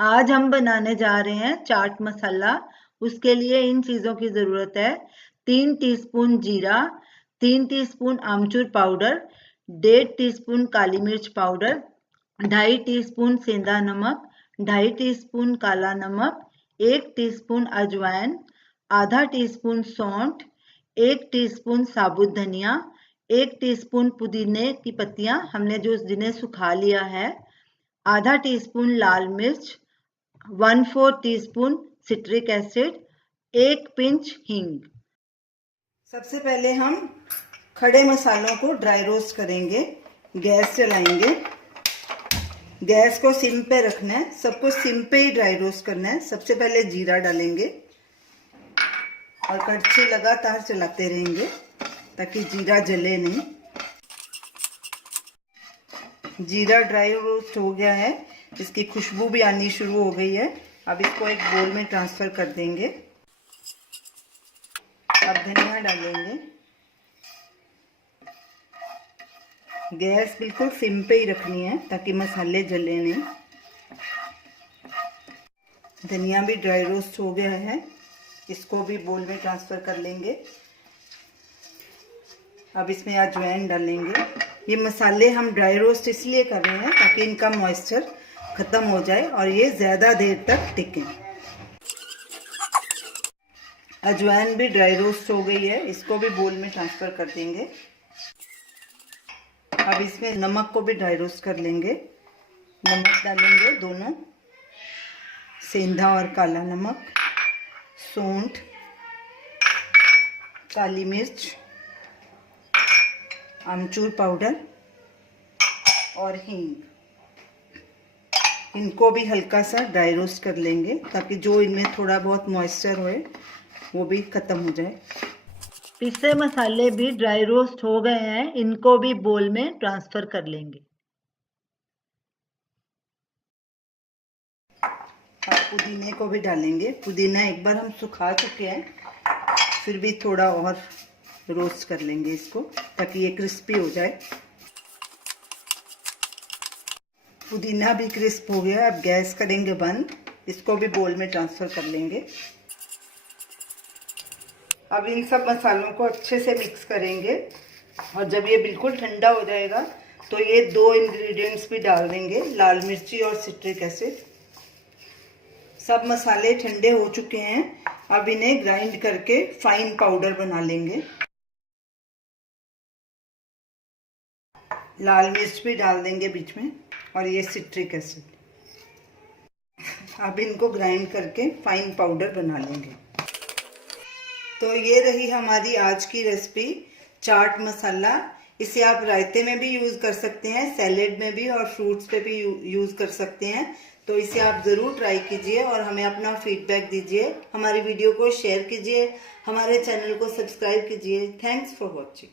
आज हम बनाने जा रहे हैं चाट मसाला। उसके लिए इन चीज़ों की ज़रूरत है। 3 टीस्पून जीरा, 3 टीस्पून आमचूर पाउडर, 1.5 टीस्पून काली मिर्च पाउडर, 2.5 टीस्पून सेंधा नमक, 2.5 टीस्पून काला नमक, 1 टीस्पून अजवाइन, आधा टीस्पून सौंठ, 1 टीस्पून साबुत धनिया, 1 टीस्पून पुदीने की पत्तियां हमने जो जिन्हें सुखा लिया है, आधा टीस्पून लाल मिर्च, 1/4 टीस्पून सिट्रिक एसिड, 1 पिंच हींग। सबसे पहले हम खड़े मसालों को ड्राई रोस्ट करेंगे। गैस जलाएंगे, गैस को सिम पे रखना है, सब कुछ सिम पे ही ड्राई रोस्ट करना है। सबसे पहले जीरा डालेंगे और कड़छी लगातार चलाते रहेंगे ताकि जीरा जले नहीं। जीरा ड्राई रोस्ट हो गया है, इसकी खुशबू भी आनी शुरू हो गई है। अब इसको एक बोल में ट्रांसफर कर देंगे। अब धनिया डालेंगे। गैस बिल्कुल सिम पे ही रखनी है ताकि मसाले जले नहीं। धनिया भी ड्राई रोस्ट हो गया है, इसको भी बोल में ट्रांसफर कर लेंगे। अब इसमें अजवाइन डालेंगे। ये मसाले हम ड्राई रोस्ट इसलिए कर रहे हैं ताकि इनका मॉइस्चर खत्म हो जाए और ये ज़्यादा देर तक टिके। अजवाइन भी ड्राई रोस्ट हो गई है, इसको भी बोल में ट्रांसफ़र कर देंगे। अब इसमें नमक को भी ड्राई रोस्ट कर लेंगे। नमक डालेंगे दोनों, सेंधा और काला नमक, सौंठ, काली मिर्च, आमचूर पाउडर और हींग। इनको भी हल्का सा ड्राई रोस्ट कर लेंगे ताकि जो इनमें थोड़ा बहुत मॉइस्चर होए वो भी खत्म हो जाए। पिसे मसाले भी ड्राई रोस्ट हो गए हैं, इनको भी बोल में ट्रांसफर कर लेंगे। अब पुदीने को भी डालेंगे। पुदीना एक बार हम सुखा चुके हैं, फिर भी थोड़ा और रोस्ट कर लेंगे इसको ताकि ये क्रिस्पी हो जाए। पुदीना भी क्रिस्प हो गया। अब गैस करेंगे बंद, इसको भी बोल में ट्रांसफर कर लेंगे। अब इन सब मसालों को अच्छे से मिक्स करेंगे और जब ये बिल्कुल ठंडा हो जाएगा तो ये 2 इंग्रेडिएंट्स भी डाल देंगे, लाल मिर्ची और सिट्रिक एसिड। सब मसाले ठंडे हो चुके हैं। अब इन्हें ग्राइंड करके फाइन पाउडर बना लेंगे। लाल मिर्च भी डाल देंगे बीच में और ये सिट्रिक एसिड। अब इनको ग्राइंड करके फाइन पाउडर बना लेंगे। तो ये रही हमारी आज की रेसिपी चाट मसाला। इसे आप रायते में भी यूज़ कर सकते हैं, सैलेड में भी और फ्रूट्स पे भी यूज़ कर सकते हैं। तो इसे आप ज़रूर ट्राई कीजिए और हमें अपना फीडबैक दीजिए। हमारी वीडियो को शेयर कीजिए, हमारे चैनल को सब्सक्राइब कीजिए। Thanks for watching.